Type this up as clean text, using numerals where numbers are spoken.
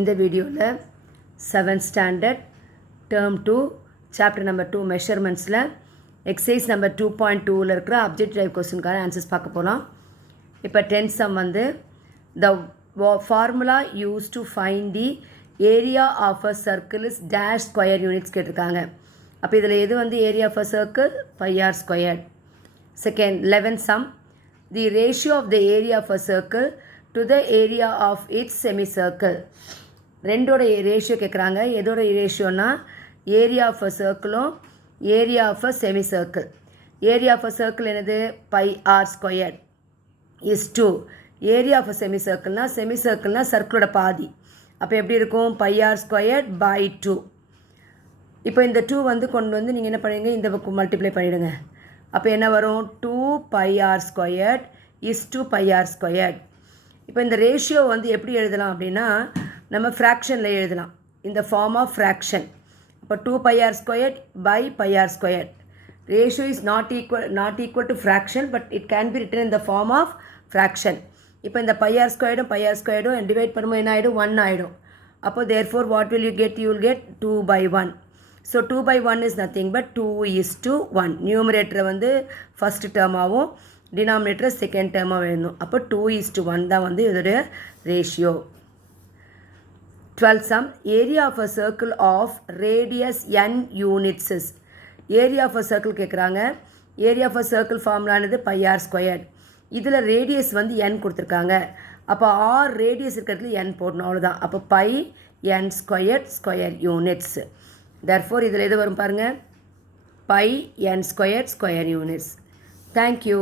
இந்த வீடியோவில் 7th standard term 2 chapter number 2 மெஷர்மெண்ட்ஸில் எக்ஸசைஸ் நம்பர் 2.2ல் இருக்கிற அப்ஜெக்ட் டைப் கொஸ்டினுக்கான ஆன்சர்ஸ் பார்க்க போகிறோம். இப்போ 10th சம் வந்து the formula use to find the area of a circle is dash square units கேட்டிருக்காங்க. அப்போ இதில் எது வந்து area of a circle πr square. Second 11th sum the ratio of the area of a circle to the area of its semi circle. ரெண்டோட ratio கேட்குறாங்க. எதோட ரேஷியோனா area of a சர்க்கிளும் area of a semi circle. Area of a circle என்னது πr square is 2. Area of a semi சர்க்கிள்னா சர்க்கிளோட பாதி. அப்போ எப்படி இருக்கும் πr ஸ்கொயர் பை 2. இப்போ இந்த 2 வந்து கொண்டு வந்து நீங்கள் என்ன பண்ணுவீங்க, இந்த பக்கம் மல்டிப்ளை பண்ணிவிடுங்க. அப்போ என்ன வரும் 2πr square is 2πr square. இப்போ இந்த ரேஷியோ வந்து எப்படி எழுதலாம் அப்படின்னா நம்ம ஃப்ராக்ஷனில் எழுதலாம், இந்த ஃபார்ம் ஆஃப் ஃப்ராக்ஷன். இப்போ 2πr square by πr square. Ratio is not equal to fraction, but it can be written in the form of fraction. இப்போ இந்த πr ஸ்கொயரும் டிவைட் பண்ணும்போது என்ன ஆகிடும், 1 ஆகிடும். அப்போ therefore what will you will get 2/1. So 2/1 is nothing but 2:1. நியூமரேட்டரை வந்து first டேர்மாகவும் டினாமினேட்டரை second டேர்மாக எழுதணும். அப்போ 2:1 தான் வந்து இதோடைய ratio. 12th sum area of a circle of radius n units. Area of a circle கேட்குறாங்க. ஏரியா ஆஃப் அ சர்க்கிள் ஃபார்முலானது πr square. இதில் radius வந்து n கொடுத்துருக்காங்க. அப்போ ஆர் ரேடியஸ் இருக்கிறதுல n போடணும், அவ்வளோதான். அப்போ πn ஸ்கொயர் யூனிட்ஸ். தேர்ஃபோர் இதில் எது வரும் பாருங்கள், πn ஸ்கொயர் யூனிட்ஸ். தேங்க்யூ.